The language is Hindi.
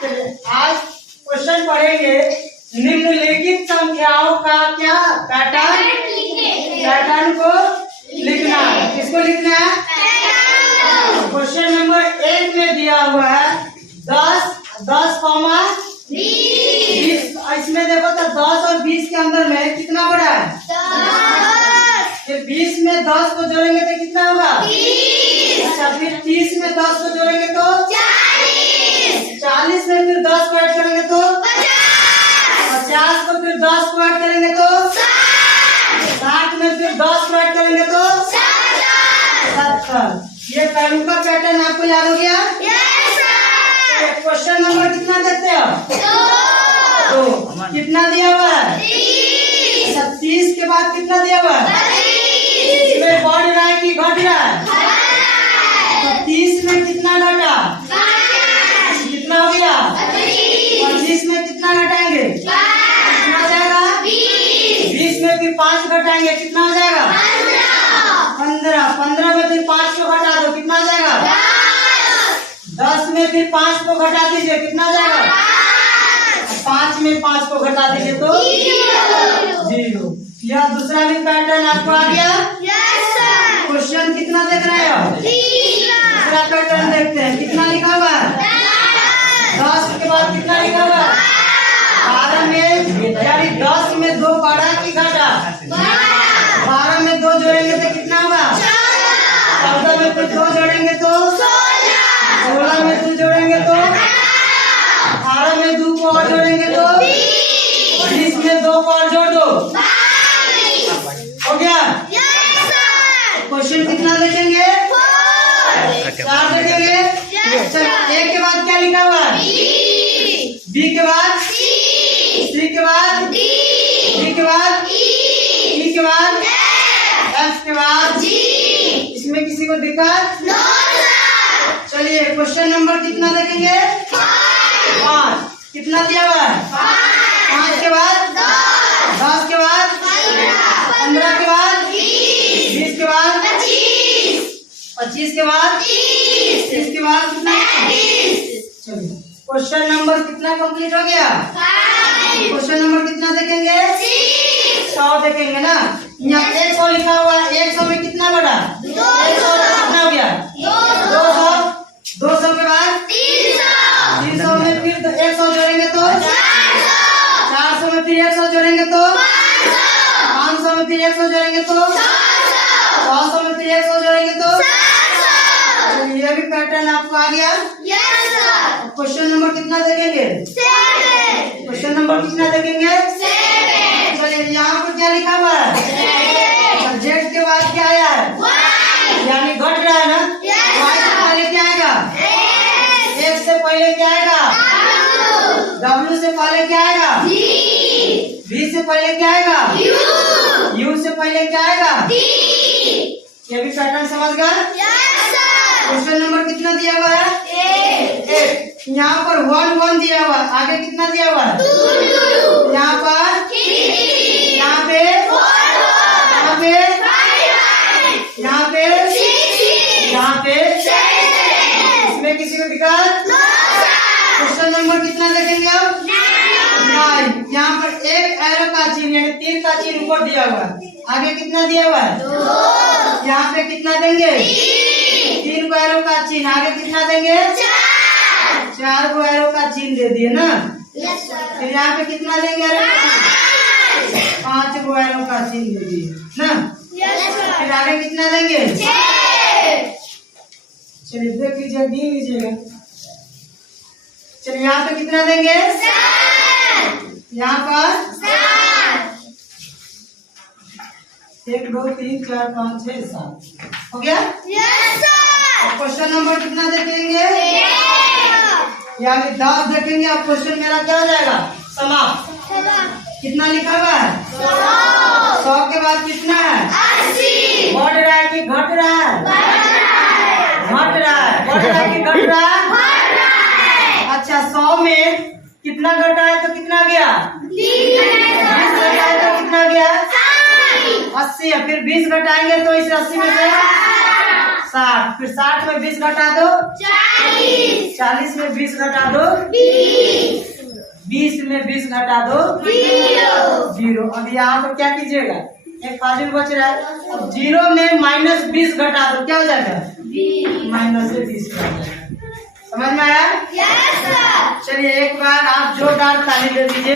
आज क्वेश्चन पढ़ेंगे निम्नलिखित संख्याओं का क्या पैटर्न को लिखना है। किसको लिखना है? क्वेश्चन नंबर 1 में दिया हुआ है 10 20। इसमें देखो तो 10 और 20 के अंदर में कितना बड़ा है? 10। फिर 20 में 10 को जोड़ेंगे तो कितना होगा? 30। अच्छा, फिर 30 में 10 को जोड़ेंगे तो 40। 40 में फिर 10 को ऐड करेंगे तो 50 को फिर 10 को ऐड करेंगे तो 60 में फिर 10 को ऐड करेंगे तो 70। ये पहलू का पैटर्न आपको याद हो गया? क्वेश्चन नंबर कितना देते हो? 2। कितना दिया हुआ है? 30 के बाद कितना दिया हुआ है? इसमें बढ़ रहा है कि घट रहा है? तो 30 में कितना घटा? कितना हो गया? 25 में कितना घटाएंगे? कितना हो जाएगा? 20 में फिर 5 घटाएंगे, कितना हो जाएगा? 15 में फिर 5 को घटा दो, कितना हो जाएगा? 10 में फिर 5 को घटा दीजिए, कितना हो जाएगा? 5 में 5 को घटा दीजिए तो 0। यह दूसरा भी पैटर्न आपको आ गया? क्वेश्चन कितना देख रहे हो? दूसरा पैटर्न देखते हैं। कितना लिखा हुआ है? 10 के बाद कितना लिखा हुआ है? 12 में, यानी 10 में 2 बढ़ा की घटा? 12 में 2 जोड़ेंगे तो कितना होगा? 14 में फिर 2 जोड़ेंगे तो 16 में 2 जोड़ेंगे तो 18 में 2 को और जोड़ेंगे तो 20 में 2 को और जोड़ दो, हो गया? क्वेश्चन कितना देखेंगे? 4 देखेंगे। चलो, A के बाद क्या लिखा हुआ है? B के बाद C के बाद D के बाद E के बाद F के बाद G। इसमें किसी को दिक्कत? चलिए, क्वेश्चन नंबर कितना देखेंगे? 5। कितना दिया हुआ है? 5 के बाद 10 के बाद 15 के बाद 20 के बाद 25 के बाद 30 के बाद कितना? चलिए, क्वेश्चन नंबर कितना कंप्लीट हो गया? क्वेश्चन नंबर कितना देखेंगे? 100 देखेंगे ना। यहाँ 100 लिखा हुआ है। 100 में कितना बड़ा? 100 कितना हो गया? 200। 200 के बाद 300 में फिर 100 जोड़ेंगे तो 400 में फिर 100 जोड़ेंगे तो 500 में फिर 100 जोड़ेंगे तो 600 में फिर 100 जोड़ेंगे तो ये भी पैटर्न आपको आ गया? क्वेश्चन नंबर कितना देखेंगे? क्वेश्चन नंबर कितना देखेंगे? चलिए, यहाँ पर क्या लिखा हुआ है? सब्जेक्ट के बाद क्या आया है? यानी घट रहा है ना। Y से पहले क्या आएगा? X से पहले क्या आएगा? W से पहले क्या आएगा? V से पहले क्या आएगा? U से पहले क्या आएगा? ये भी पैटर्न समझ गए? क्वेश्चन नंबर कितना दिया हुआ है? 8। यहाँ पर 1 1 दिया हुआ है। आगे कितना दिया हुआ है? यहाँ पर, यहाँ पे, यहाँ पे, यहाँ पे, यहाँ पे। इसमें किसी को दिक्कत? क्वेश्चन नंबर कितना देखेंगे अब? 9। यहाँ पर एक एरो का चिन्ह यानी तीर का चिन्ह ऊपर दिया हुआ है। आगे कितना दिया हुआ है? 2। यहाँ पे कितना देंगे? 3 को एरो का चिन्ह। आगे कितना देंगे? 4 को एरो का चिन्ह दे दिए ना। फिर यहाँ पे कितना देंगे? 5 को एरो का चिन्ह दे दिए ना। फिर आगे कितना देंगे? चलिए, देख लीजिए, गिन लीजिएगा। चलिए, यहाँ पे कितना देंगे? यहाँ पर 1 2 3 4 5 6 7 हो गया? क्वेश्चन नंबर कितना देखेंगे? यानी 10 देखेंगे। अब क्वेश्चन मेरा क्या हो जाएगा? समाप्त। कितना लिखा हुआ है? 100 के बाद कितना है? 80। बढ़ रहा है कि घट रहा है? घट रहा है। बढ़ रहा है कि घट रहा है? अच्छा, 100 में कितना घटा है तो कितना गया? 20 घटा है तो कितना गया? 80 है। फिर 20 घटाएंगे तो इस 80 में से 60। फिर 60 में 20 घटा दो 40 में 20 घटा दो 20 में 20 घटा दो 0। अब यहाँ पर क्या कीजिएगा, एक फाजिल बच रहा है। अब 0 में -20 घटा दो, क्या हो जाएगा, -20 घटा जाएगा। समझ में आया? चलिए एक बार आप जोरदार ताली दे दीजिए।